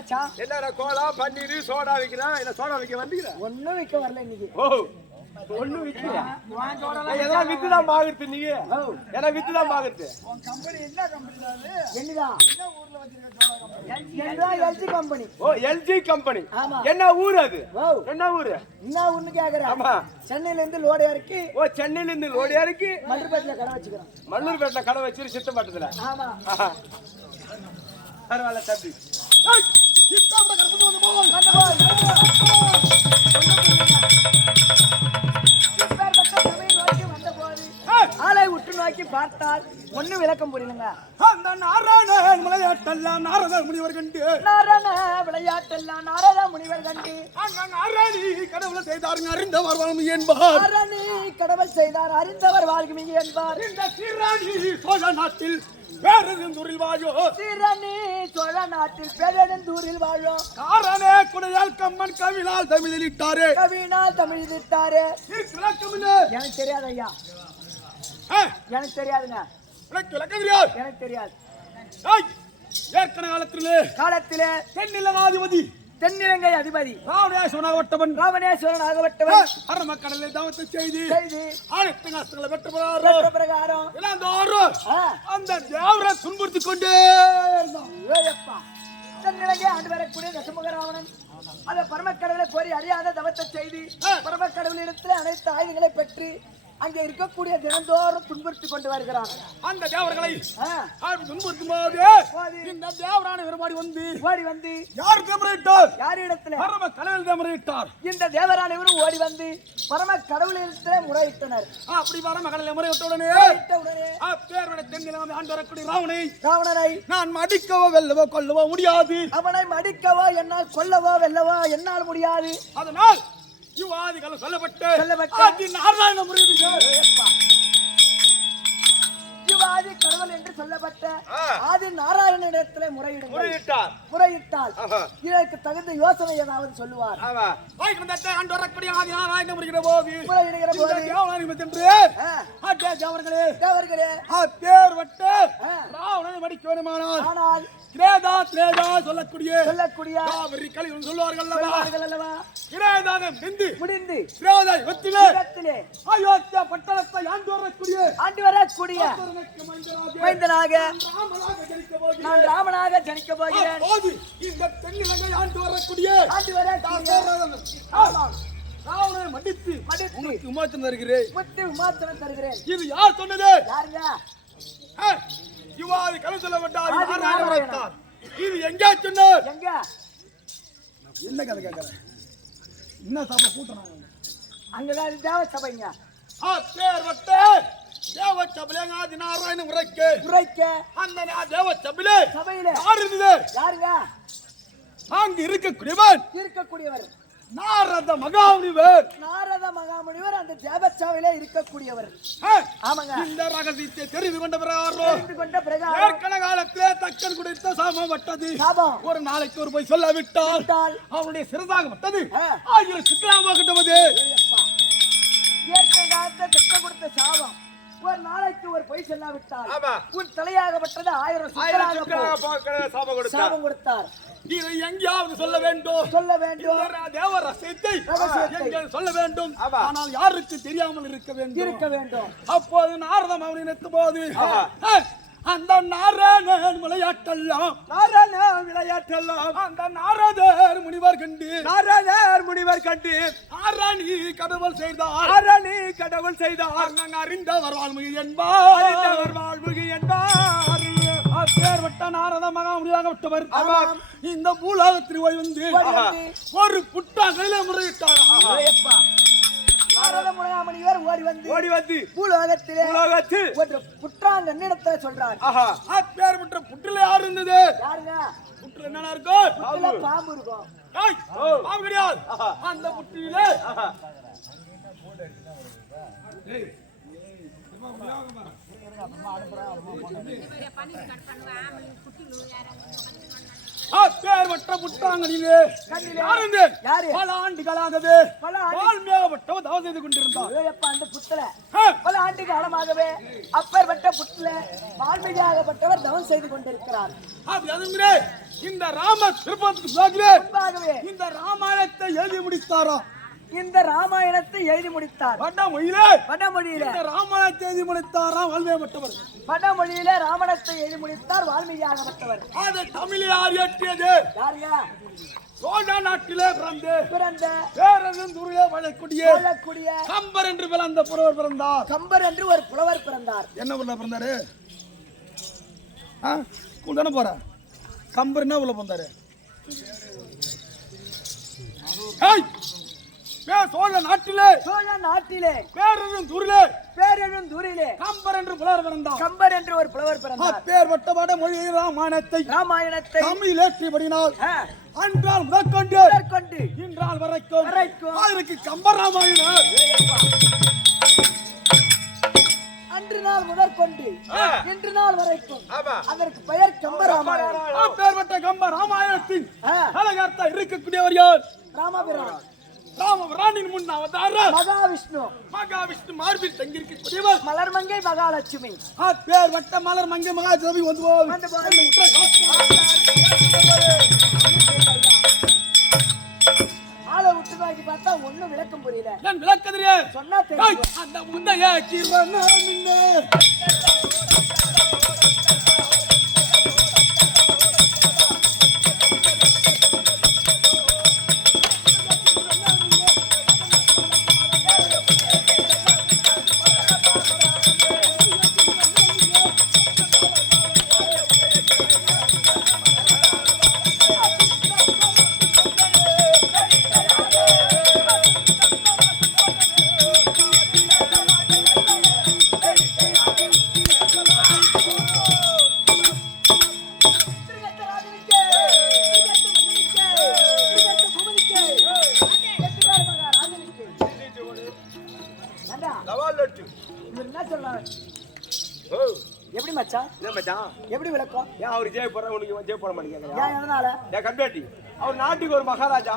மச்சான்? என்னடா கோலா பன்னீர் சோடா விக்கிறேன். இல்ல சோடா விக்க வந்தீங்க? ஒண்ணும் விக்க வரல இன்னைக்கு. ஓ ஒண்ணும் விக்கல. ஏதோ வித்துதான் பாக்குறது நீங்க. ஏன்னா வித்துதான் பாக்குறது. உன் கம்பெனி என்ன கம்பெனி அது? என்னடா? என்ன ஊர்ல வச்சிருக்க சோடா கம்பெனி? LG company. ஓ எல்ஜி கம்பெனி. என்ன ஊர் அது? என்ன ஊரு? என்ன ஊர்னு கேக்குறேன். ஆமா. சென்னையில இருந்து லோடு இறக்கி. ஓ சென்னையில இருந்து லோடு இறக்கி மல்லூர்பேட்ல கடை வச்சுக்கிறேன். மல்லூர்பேட்ல கடை வச்சிரு சித்தப்பட்டதுல. ஆமா. பரவாயில்ல தம்பி. ஆளை உற்று நோக்கி பார்த்தால் ஒண்ணு விளக்கம் புரியலங்க. அந்த நாராயணன் விளையாட்டெல்லாம் நாரத முனிவர் கண்டு. நாராயண விளையாட்டெல்லாம் நாரத முனிவர் கண்டு. அங்க நாராயணி கடவுளை செய்தாருங்க அறிந்தவர் வாழ்மி என்பார். நாராயணி கடவுள் செய்தார் அறிந்தவர் வாழ்மி என்பார். இந்த சீராணி சோழ நாட்டில் பேரதூரில் வாழோ. சீராணி சோழ நாட்டில் பேரதூரில் வாழோ. காரணே குடையால் கம்மன் கவினால் தமிழிட்டாரு. கவினால் தமிழிட்டாரு. எனக்கு தெரியாது ஐயா. எனக்கு தெரியாதுங்க. எனக்கு தெரியாது. ஏற்கனவே காலத்திலே தென்னிலங்காதிபதி தென்னிலங்கை அதிபதி ராவணேஸ்வரன் அரமக்கடலில் தவத்தை செய்து அனைத்து கஷ்டங்களை வெட்ட பிரகாரம் அந்த தேவரை துன்புறுத்திக் கொண்டே தென்னிலங்கை ஆண்டு வரக்கூடிய தசமுக ராவணன் அந்த பரமக்கடலை கோரி அறியாத தவத்தை செய்து பரமக்கடவுளிடத்தில் அனைத்து ஆயுதங்களை பெற்று அங்கே இருக்கக்கூடிய தினந்தோறும் துன்புறுத்தி கொண்டு வருகிறார். அந்த தேவர்களை துன்புறுத்தும் போது இந்த தேவரான ஓடி வந்து யார் தேவரையிட்டார்? யார் இடத்துல? பரம கடவுள் தேவரையிட்டார். இந்த தேவரான இவரும் ஓடி வந்து பரம கடவுளிடத்தில் முறையிட்டனர். அப்படி பரம கடவுளை முறையிட்ட உடனே பேரோட தென்னிலங்கை ஆண்டு வரக்கூடிய ராவணனை நான் மடிக்கவோ வெல்லவோ கொல்லவோ முடியாது. அவனை மடிக்கவோ என்னால் கொல்லவோ வெல்லவோ என்னால் முடியாது. அதனால் யுவாதிகள் சொல்லப்பட்டு நாராயண யுவாதி கடவுள் என்று சொல்லப்பட்ட ஆதி நாராயணனிடத்திலே முறையிட்டால் இதற்கு தகுந்த யோசனை ஏதாவது சொல்லுவார். ஆனால் சொல்லக்கூடிய சொல்லுவார்கள் முடிந்து அயோத்தியா பட்டணத்தை ஆண்டு வரக்கூடிய மைந்தனாக நான் ராமனாக ஜனிக்க போகிறேன். இந்த தென்னிலங்கை ஆண்டு வரக்கூடிய ராவணனை மடித்து உங்களுக்கு விமோசனம் தருகிறேன். இது யார் சொன்னது? யாருங்க? யுவாதி கலை சொல்லப்பட்டார். இது எங்க சொன்னார்? எங்க? என்ன கதை கேட்கறேன்? என்ன சபை கூட்டணும்? அங்கதான் தேவ சபைங்க. தேவ சபையில நாராயண உரைக்க அந்த தேவ சபையில யார் இருந்தது? யாருங்க? அங்கு இருக்கக்கூடியவர் நாரத மகாமுனிவர் அந்த தேவச்சாவிலே இருக்கக்கூடியவர். ஆமாங்க. இந்த ரகசியத்தை தெரிந்து கொண்ட பிரகாரம் ஏற்கனவே காலத்திலே தக்கன் குடித்த சாபம் வட்டது. ஒரு நாளைக்கு ஒரு போய் சொல்லாவிட்டால் அவனுடைய சிறதாகப்பட்டது சிக்கலாமாகட்டது. ஏற்கனவே காலத்தை தக்கன் கொடுத்த சாபம் ஒரு நாளைக்கு ஒரு பொய் சொல்லாவிட்டால் உன் தலையாகப்பட்டது 1000 சாபம் கொடுத்தார். இதை எங்கேயாவது சொல்ல வேண்டும் தேவ ரகசியத்தை சொல்ல வேண்டும். ஆனால் யாருக்கு தெரியாமல் இருக்க வேண்டும். அப்போது நாரதம் அவனை நிறுத்தும் போது அந்த நாராயணன் விளையாட்டெல்லாம் அந்த நாரதர் முனிவர் கண்டு ஆரணி கடவுள் செய்தார் அறிந்தவர் வாழ்முகி என்பார். பேர்பட்ட நாரத மகாமுனியாகப்பட்டவர் இந்த பூலோகத்தில் வந்து ஒரு புட்டாங்களில முறையிட்டார். ஓடி வந்து பூலோகத்திலே ஒரு புற்றாங்கண்ணிடத்தை சொல்றார். பேர்பட்ட புற்றுல யார் இருந்தது? யாருங்க? புற்றுல என்ன இருக்கும்? பாம்பு இருக்கும். பாம்பு கிடையாது. அந்த புற்றிலே அப்பேர்வட்ட புத்தாங்கனிலே யாருந்து பல ஆண்டுகளாகவே வால்மீகப்பட்டவர் தவம் செய்து கொண்டிருந்தார். அந்த புத்துல பல ஆண்டு காலமாகவே அப்பேர்வட்ட புத்துல வால்மீகியாகப்பட்டவர் தவம் செய்து கொண்டிருக்கிறார். அதுவே இந்த ராம திருப்பத்துக்கு இந்த ராமாயணத்தை எழுதி முடித்தாரோ இந்த ராமாயணத்தை எழுதி முடித்தார். வடமொழியிலே இந்த ராமாயணத்தை எழுதி முடித்தாராம் வால்மீகிப்பட்டவர். வடமொழியிலே ராமாயணத்தை எழுதி முடித்தார் வால்மீகியாகப்பட்டவர். அது தமிழ் யார் இயற்றியது? யாருங்க? சோழ நாட்டிலே பிறந்த பேரறிஞரே வாழக்கூடிய கம்பர் என்று பிறந்த புலவர் பிறந்தார். கம்பர் என்று ஒரு புலவர் பிறந்தார். என்ன புலவர் பிறந்தாரு? தானே போற கம்பர் என்ன உள்ள பிறந்தாரு? சோழ நாட்டிலே பேரறிஞரே கம்பர் என்று புலவர் பிறந்தார். கம்பர் என்று ஒரு புலவர் பிறந்தார். அப்பேர்வட்ட வடமொழி ராமாயணத்தை தமிழ் ஏற்றியபடினால் அன்றால் முதற்கொண்டு இன்றால் வரைக்கும் அதற்கு கம்பர் ராமாயணம். அன்று நாள் முதற்கொண்டு இன்று நாள் வரைக்கும் அதற்கு பெயர் கம்பர் ராமாயணம். அப்பேர்வட்ட கம்பர் ராமாயணத்தின் அழகார்த்தா இருக்கக்கூடியவர் யார்? ராமபிரான். ராமபிரானின் முன் அவதார மகாவிஷ்ணு மார்பில் தங்கியிருக்கக்கூடியவர் மலர்மங்கை மகாலட்சுமி. அப்பேர்வட்ட மலர்மங்கை மகாலட்சுமி ஆளை விட்டு நோக்கி பார்த்தா ஒண்ணும் விளக்கம் புரியல. நான் விளக்கதிரே சொன்னா தெரியும். அந்த முந்தைய எப்படி மச்சான்? எப்படி விளக்கம்? ஏன் அவர் ஜெய போற உனக்கு ஜெய போட மாட்டேங்கிறாங்க? ஏன் எதனால? ஏன் கம்பேட்டி அவர் நாட்டுக்கு ஒரு மகாராஜா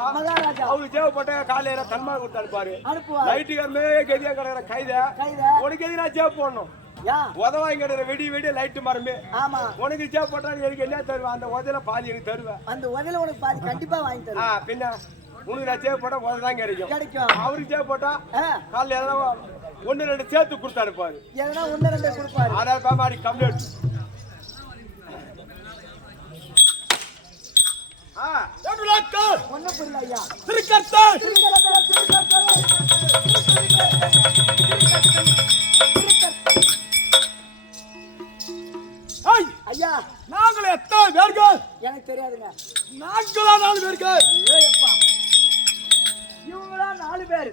அவரு ஜெய போட்ட காலையில தன்மா கொடுத்து அனுப்பாரு. லைட்டுக்காரமே கெதியா கிடக்குற கைத உனக்கு எதிராக ஜெய போடணும். உதவாங்க கிடக்குற வெடி லைட்டு மரமே உனக்கு ஜெய போட்டா எனக்கு என்ன தருவேன்? அந்த உதவில பாதி எனக்கு தருவேன். அந்த உதவில உனக்கு பாதி கண்டிப்பா வாங்கி தருவேன். பின்ன உனக்கு நான் ஜெய போட்டா உதவிதான் கிடைக்கும். அவருக்கு ஜெய போட்டா காலையில எதனா 1-2 சேர்த்து கொடுத்து அனுப்பாரு. எதனா 1-2 கொடுப்பாரு. அதான் பாமாடி கம்ப்ளீட். ஒண்ணு புரியல ஐயா. ஐயா நாங்கள் எத்தனை பேர்கள்? எனக்கு தெரியாதுங்க. நாங்களா 4 பேர்கள். இவங்களா 4 பேர்.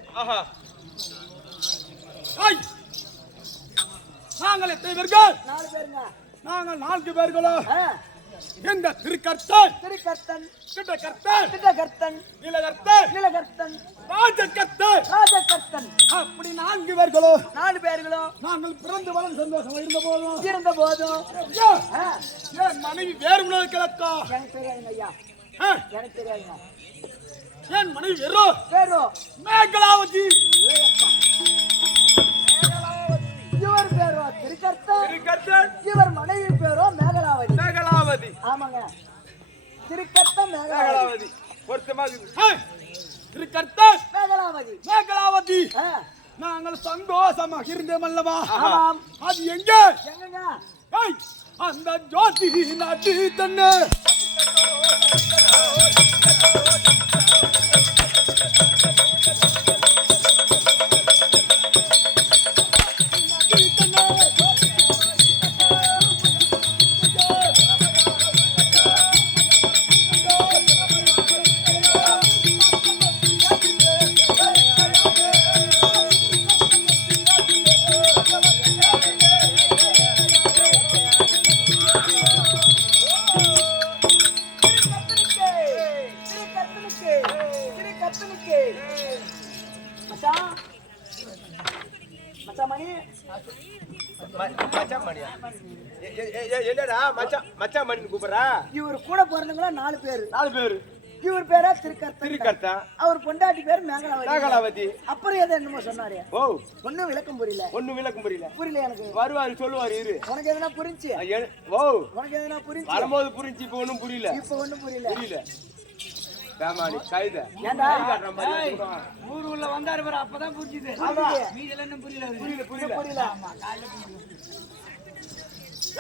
நாங்கள் எத்தனை பேர்கள்? 4 பேருங்க. நாங்கள் 4 பேர்களோ இந்த திருக்கர்த்தன் நீலகர்த்தன் ராஜகர்த்தன் அப்படி 4 பேர்களோ 4 பேர்களோ நாங்கள் பிறந்து வளம் சந்தோஷம் இருந்த போதும் என் மனைவி வேறு உணவு கிழக்கா? எனக்கு தெரியாதுங்க ஐயா. எனக்கு தெரியாதுங்க. என் மனைவி வேறோ மேகலாவதி. இவர் பேரோ திருக்கர்த்தன் இவர் மனைவி பேரோ மேகலாவதி. ஆமாங்க திருக்கர்த்தன் மேகலாவதி திருக்கர்த்தன் மேகலாவதி. நாங்கள் சந்தோஷமாக இருந்தோம் அல்லவா? அது எங்கங்க? அந்த ஜோதி நாட்டி தன்னை மச்சான் மச்சான் பண்ணி கூப்பிடுறா. இவர் கூட பிறந்தவங்களா 4 பேரு. 4 பேரு. இவர் பேரா திருக்கர்த்தன். அவர் பொண்டாட்டி பேர் மேகலாவதி. அப்புறம் ஏதோ என்னமோ சொன்னாரு. ஓ ஒன்னும் விளக்கம் புரியல. புரியல எனக்கு. வருவாரு சொல்லுவாரு இரு. உனக்கு எதனா புரிஞ்சு? ஓ உனக்கு எதனா புரிஞ்சு? வரும்போது புரிஞ்சு, இப்ப ஒண்ணும் புரியல. பேமாடி கைத. ஏண்டா ஊர் உள்ள வந்தாரு பாரு, அப்பதான் புரிஞ்சுது. மீதி எல்லாம் புரியல. ஆமா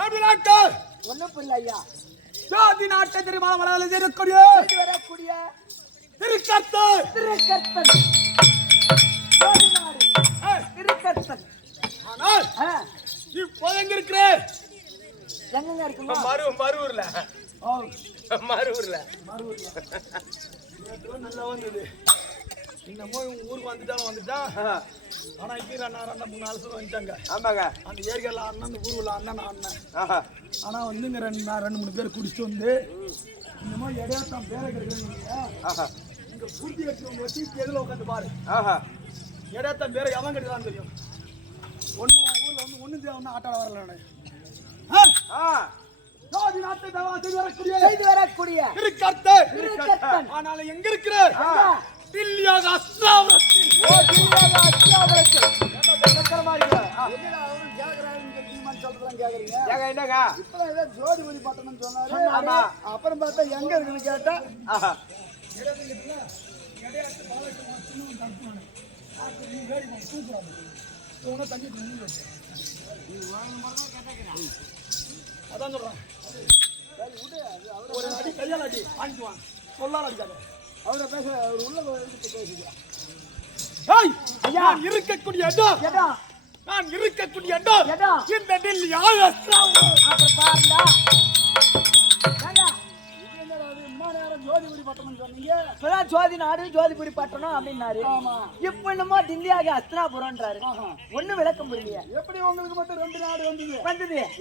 எப்படி டாக்டர்? ஒண்ணும் புரியல ஐயா. ஜோதி நாட்டை திருமண மலையாளத்தில் இருக்கக்கூடிய திருக்கர்த்தன். ஆனால் இப்போ எங்க இருக்கிற? எங்க இருக்குமா? மருவூர்ல. நல்லா வந்தது. இன்னமும் ஊருக்கு வந்துட்டான். ஆனா கீழே அண்ணா 2-3 நாள் வந்துட்டாங்க. ஆமாங்க. அந்த ஏரியால அண்ணன், அந்த ஊர்ல அண்ணன். ஆனா வந்துங்க 2-3 பேர் குடிச்சிட்டு வந்து இன்னமோ இடையாத்தான் பேரை கிடைக்கிறாங்க. இங்க பூர்த்தி எடுத்து வச்சு எதுல உட்காந்து பாரு. இடையாத்தான் பேரை எவன் கிடைக்கிறான்னு தெரியும். ஒன்னும் ஊர்ல வந்து ஒண்ணு தேவை ஆட்டாட வரல. ஜோதி நாட்டை செய்து வரக்கூடிய திருக்கர்த்தன். ஆனாலும் எங்க இருக்கிற? தில்லியாக அஸ்திராபுரத்தில். ஜோதிபதி பட்டணம் சொன்னாரு. அப்புறம் பார்த்தா எங்க இருக்குன்னு கேட்டா அதான் சொல்றான். ஒரு அடி கையால் அடி வாங்கிக்குவான், சொல்லால் அடிக்காத. அவரை பேச அவர் உள்ள பேசுகிறார். நான் இருக்கக்கூடிய இடம், நான் இருக்கக்கூடிய இடம் இந்த டெல்லி. ஜோதிபுரி பட்டணம் சொன்னீங்க. ஜோதி நாடு ஜோதிபுரி பட்டணம் அப்படின்னாரு. இப்ப என்னமோ டில்லியாக அஸ்தினாபுரம்ன்றாரு. ஒண்ணு விளக்கம் புரியலையா? எப்படி உங்களுக்கு மட்டும் 2 நாடு வந்தது?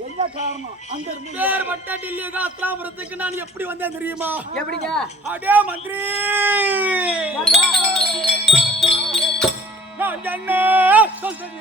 என்ன காரணம்? அங்க இருந்து பேர் பட்ட டில்லியாக அஸ்தினாபுரத்துக்கு நான் எப்படி வந்தேன் தெரியுமா? எப்படிங்க? அடே மந்திரி, நான் என்ன சொல்றேன்?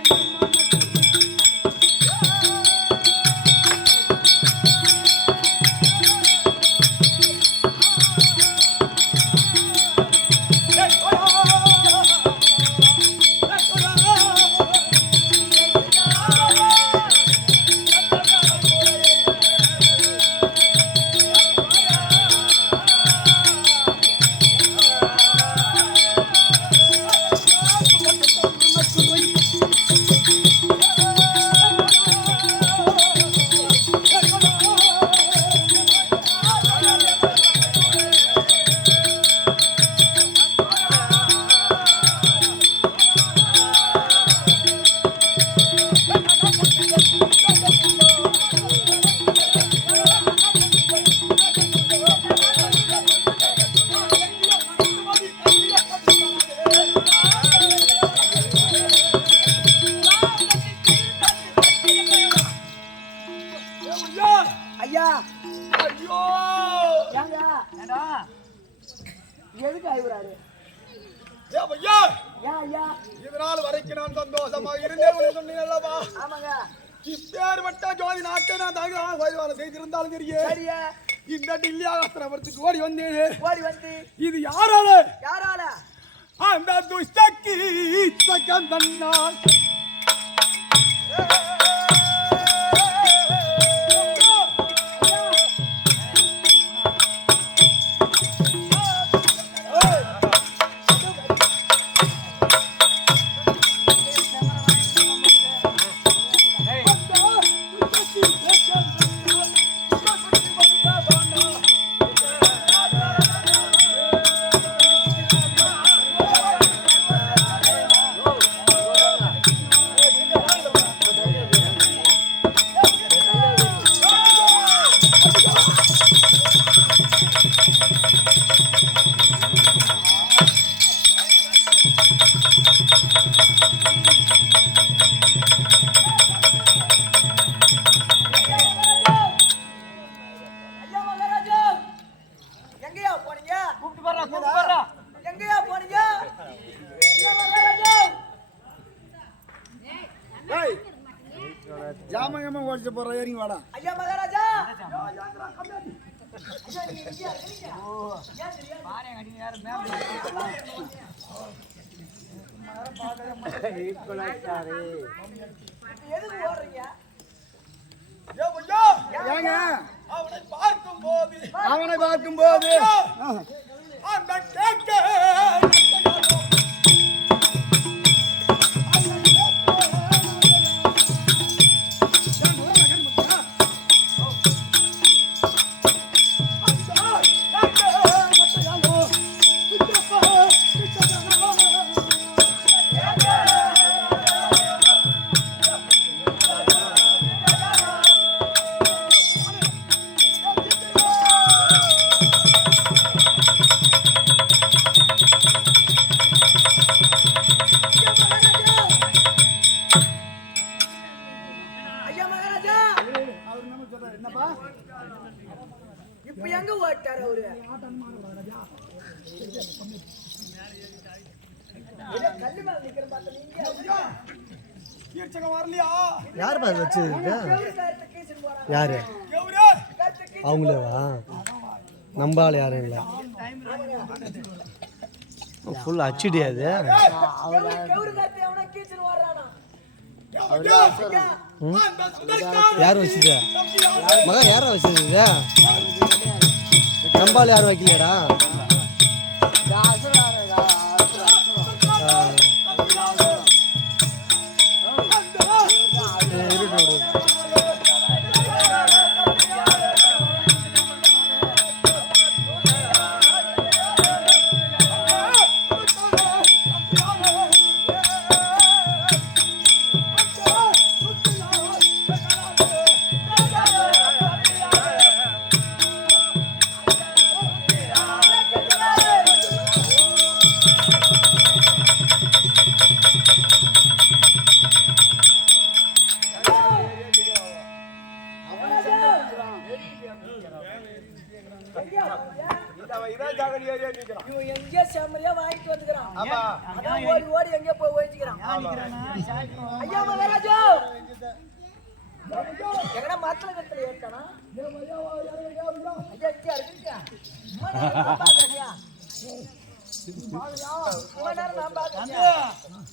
ஐயா ஐயோ ஏங்க எதுக்கு ஆயிடுறாரு? ஐயா ஏன் ஐயா? இதனால் வரைக்கும் நான் சந்தோஷமா இருந்தேன் சொன்னீங்கல்லவா? ஆமாங்க. இப்பேற்பட்ட ஜோதி நாட்டை நான் தகுதியான செய்திருந்தாலும் சரியே, இந்த டில்லி ஆஸ்திரபுரத்துக்கு ஓடி வந்து இது யாரால? அந்த துஷ்டக்கி சகந்தன்னால். ஓடிச்சு போற ஏறிங்க வாடா. ஐயா மகாராஜா ஐயா நீங்க எங்கயா இருக்கீங்க? ஏன் தெரியாது? பாரே அடி யார் எதுக்கு ஓடுறீங்க? ஏங்க அவனை பார்க்கும்போது அந்த கேட்க ஐயா மகாராஜா அவர் என்ன சொல்றாரு? என்னப்பா இப்ப எங்க ஓட்டாரு அவரு? இத கல்லு மேல நிக்கிற பார்த்தா நீங்க கீர்ச்சகம் வரலையா? யார் பாரு வச்சிருக்க? யாரு? யாரு அவங்களேவா? நம்பால யாரும் இல்லை. ஃபுல் ஹச்டி அது. யார் வச்சுது மகன்? யாரா வச்சிருக்க? நம்பால யாரும் வைக்கலையாடா? இவன் எங்கேயோ செம்மறியா வாங்கிட்டு வந்துக்கிறான். அதான் ஓடி ஓடி எங்கேயோ போய் ஒழிச்சுக்கிறான். ஐயா மகாராஜா எங்கடா மரத்துல கத்துல ஏற்கானா? ஐயா இங்கே இருக்குங்க.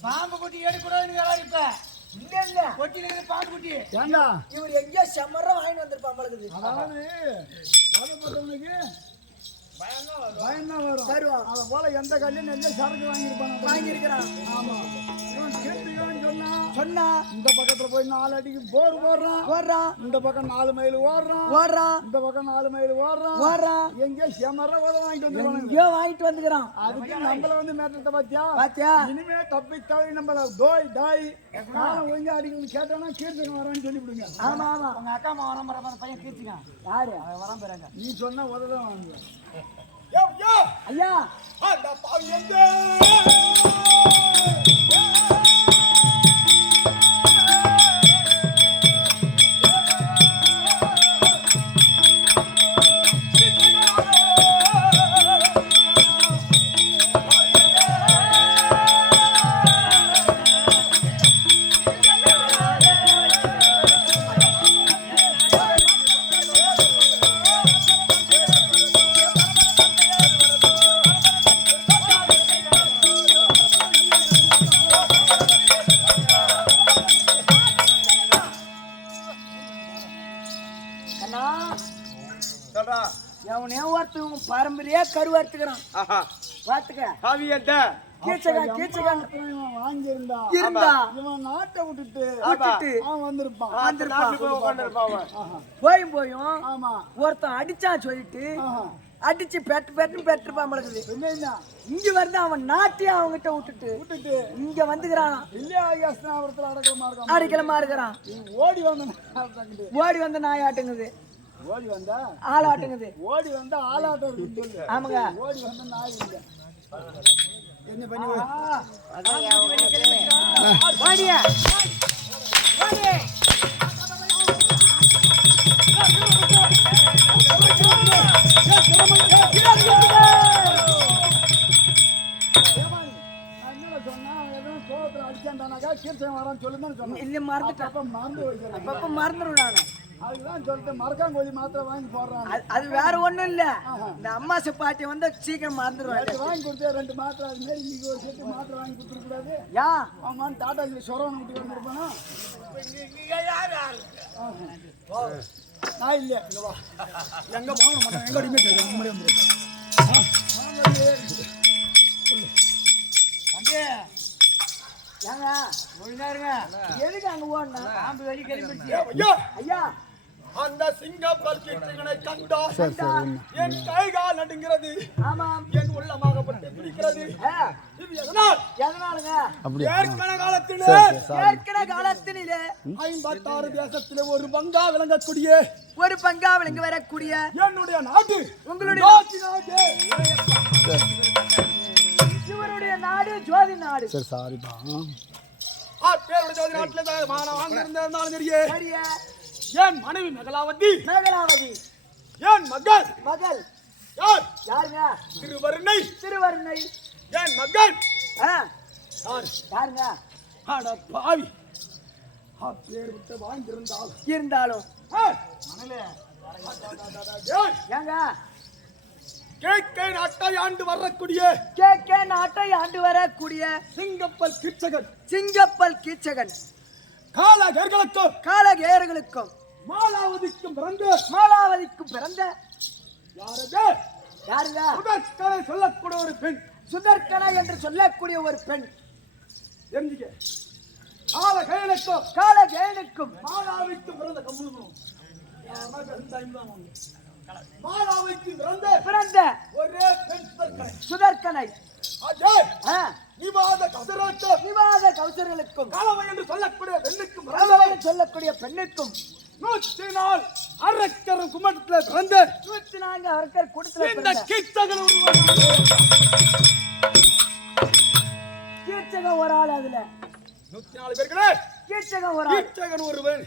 பாம்பு குட்டி எடுக்கூடாதுன்னு இப்ப இல்ல இல்ல கொட்டில இருந்து பாம்பு குட்டி ஏண்டா இவர் எங்கேயோ செம்மற வாங்கிட்டு வந்திருப்பான் பழகுது. அதாவது பார்த்தவனுக்கு பயம்தான் வரும். வருவான். அதை போல எந்த கல்லையும் நெஞ்ச சரக்கு வாங்கியிருப்பாங்க. வாங்கியிருக்கிறான். ஆமா இவன் கேட்டுக்கான்னு சொன்னா இந்த பக்கத்துல போய் 4 அடிக்கு போர் போடுறான். இந்த பக்கம் 4 மைல் ஓடுறான். இந்த பக்கம் 4 மைல் ஓடுறான். எங்கேயோ செமற வாங்கிட்டு வந்துருவாங்க. எங்கேயோ வாங்கிட்டு வந்துக்கிறான். அதுக்கு நம்மள வந்து மேட்டத்தை பாத்தியா? பாத்தியா? இனிமே தப்பி தவறி நம்மள தோய் டாய் நானும் ஒழுங்கா அடிக்கணும் கேட்டோம்னா கீர்த்தகம் வரான்னு சொல்லிவிடுங்க. ஆமா ஆமா. உங்க அக்கா அம்மா வரம் பையன் கீர்த்திங்க யாரு வரம் போறாங்க. நீ சொன்னா உததான் வாங்க. ஐயா அந்த பாவி எங்க சொல்றா எவனே ஒருத்தவங்க பாரம்பரிய கருவாத்துக்கிறான். பாத்துக்க கீச்சகன் வாங்கியிருந்தா இருந்தா இவன் நாட்டை விட்டுட்டு அவன் வந்திருப்பான். போயும் ஆமா ஒருத்தன் அடிச்சான் சொல்லிட்டு அடிச்சு பெற்றுப்பான் பழகுது. இங்க வந்து அவன் நாட்டையும் அவங்கிட்ட விட்டுட்டு இங்க வந்துக்கிறான். அடிக்கலமா இருக்கிறான். ஓடி வந்த நாய் ஆட்டுங்குது. ஆள் ஆட்டுங்குது. ஆமாங்க. என்ன பண்ணி சொன்னா சோகத்துல அடிச்சாண்டானாக்கா கீர்த்தனை வரான்னு சொல்லுன்னு சொன்னேன். இல்ல மறந்துட்டேன். அப்ப மறந்து வைக்கிறேன். அப்பப்ப மறந்துடும் நானு. அதுதான் சொல்லிட்டு மரக்காங்கோழி மாத்திரை வாங்கி போடுறான். அது வேற ஒண்ணும் இல்ல. இந்த அம்மாசை பாட்டி வந்து சீக்கிரம் மறந்துடுவாங்க. வாங்கி கொடுத்தே 2 மாத்திரை அது மாதிரி இன்னைக்கு ஒரு செட்டு மாத்திரை வாங்கி கொடுத்துருக்க கூடாது. யா ஆமாம் டாடா சொரவனை விட்டு வந்துருப்பானா நான் இல்லையா இங்க வா எங்க வாங்க மாட்டேன் எங்க அடிமை முன்னாடி வந்துரு ஏங்க ஒழுங்கா இருங்க. எதுக்கு அங்க ஓடனா? பாம்பு வெளிய கிளம்பிடுச்சு. ஐயா ஐயா அந்த சிங்கப்பல் கீர்த்தனை கண்டா என் கைகால் நடுங்கிறது, ஆமாம். என் உள்ளமாகப்பட்டு துடிக்கிறது. இது எதனால்? எதனாலுங்க? ஏற்கனவே காலத்திலே ஏற்கனவே காலத்தினிலே 56 தேசத்திலே ஒரு பங்கா விளங்கக்கூடிய ஒரு பங்கா விளங்கி வரக்கூடிய என்னுடைய நாடு உங்களுடைய ஜோதி நாடு. இவருடைய நாடு ஜோதி நாடு. சரி சாரிப்பா. பேருடைய ஜோதி நாட்டிலே தான் மானம் வாங்கியிருந்தாலும் சரியே. சரியா? என் மனைவி மகளாவதி, மேகலாவதி என் மகன் மகள் யார்? யாருங்க? திருவருணை. திருவருணை. என் மகன் யார்? யாருங்க? அட பாவி பேர் விட்டு வாங்கியிருந்தால் இருந்தாலும் ஏங்க கேட்கை நாட்டை ஆண்டு வரக்கூடிய கேக்கே நாட்டை ஆண்டு வரக்கூடிய சிங்கப்பல் கிச்சகன் சிங்கப்பல் கீச்சகன் காலகர்களுக்கும் காலகேயர்களுக்கும் மாலாவதிக்கும் பிறந்து மாலாவதிக்கும் பிறந்த யாரது யாருங்க? முதற்கரை சொல்லக்கூடிய ஒரு பெண். சுதர்கனா என்று சொல்லக்கூடிய ஒரு பெண். தெரிஞ்சுக்க காலகர்களுக்கும் காலகேயனுக்கும் மாலாவிக்கும் பிறந்த கம்முனும் மாலாவிக்கு பிறந்த பிறந்த ஒரே பெண் சுதர்கனை. சுதர்கனை அஜய் ஆ, நிவாத கசராட்டம் விவாத கௌசர்களுக்கும் காலவை என்று சொல்லக்கூடிய பெண்ணுக்கும் கலவை சொல்லக்கூடிய பெண்ணுக்கும் 104 அரக்கரும் குமட்டத்தில் பிறந்த 24 அவர்கள் கூட்டத்தில் இந்த பிறந்த கீச்சகன் கீச்சகம் ஒரு ஆள். அதுல 104 பேர்களே கீச்சகம் ஒரு ஆள். கீச்சகன் ஒருவன்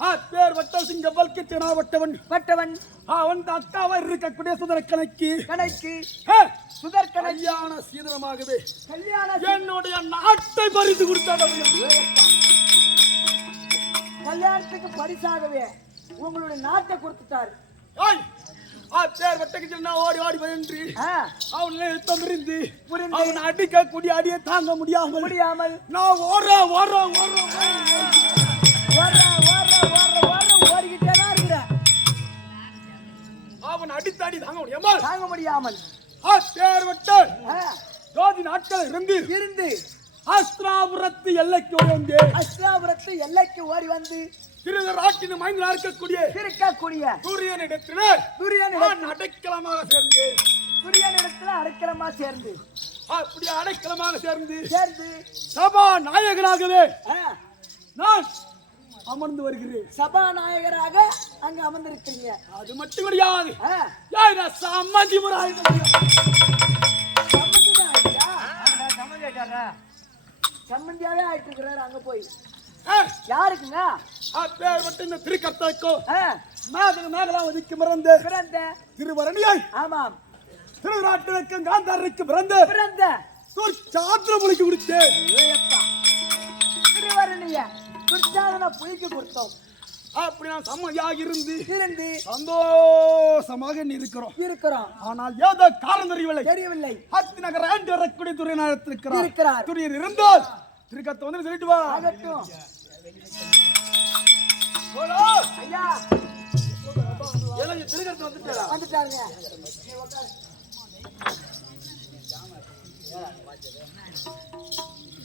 ஆ, பேர் வட்ட சிங்கப்பல் கிச்சனாவட்டவன். பட்டவன் அவன் அக்காவை இருக்கக்கூடிய சுதரக்கணைக்கு கடைக்கு ஆ, சுதர்கனை கல்யாண சீதனமாகவே கல்யாண என்னுடைய நாட்டை பறித்து கொடுத்தார். கல்யாணத்துக்கு பரிசாகவே உங்களுடைய நாட்டை கொடுத்துட்டாரு. பேர் வட்டக்கு நான் ஓடி ஓடி என்று ஆ, அவனை யுத்தம் இருந்து புரிந்து அவன் அடிக்கக்கூடிய அடியை தாங்க முடியாமல் முடியாமல் நான் ஓடுறேன் ஓடுறேன் ஓடுறேன் ஓடிக்கிட்டே தான் இருக்கிற. அவன் அடித்த அடி தாங்க முடியாமல் தாங்க முடியாமல் பேர் வட்ட ஆ, ஜோதி நாட்கள் இருந்து இருந்து அஸ்திராபுரத்து எல்லைக்கு வந்து அஸ்திராபுரத்து எல்லைக்கு ஓடி வந்து திருநாட்டின் மைந்தா இருக்கக்கூடிய இருக்கக்கூடிய சூரியனிடத்திலே நான் அடைக்கலமாக சேர்ந்து சூரியனிடத்துல அடைக்கலமா சேர்ந்து அப்படி அடைக்கலமாக சேர்ந்து சேர்ந்து சபா நாயகனாகவே ஆ, நான் அமர்ந்து வருகிறேன். சபாநாயகராக அங்க அமர்ந்திருக்கீங்க. அது மட்டும் கிடையாது, ஆ, சம்மதி முறை சம்மந்தியாவே ஆயிட்டு இருக்கிறாரு அங்க போய். யாருக்குங்க? பேர் மட்டும் இந்த திருக்கர்த்தாக்கும் ஆ, மேகலாவதிக்கு பிறந்த பிறந்த திருவரணியை ஆமாம் திருநாட்டிற்கும் காந்தாருக்கு பிறந்த பிறந்த சாத்திரமொழிக்கு கொடுத்து திருவரணிய துர்ச்சாதன புலிக்கு கொடுத்தோம். அப்படி நான் சம்மதியாக இருந்து இருந்து சந்தோஷமாக இருக்கிறோம். ஆனால் ஏதோ காரணம் தெரியவில்லை. தெரியவில்லை. அத்தி நகர் ஆண்டு வரக்கூடிய துறையினர் இருக்கிறார். துறையர் இருந்தால் திருக்கத்தை வந்து சொல்லிட்டு வா. ஆகட்டும் ஐயா, திருக்கத்தை வந்துட்டாரா? வந்துட்டாருங்க.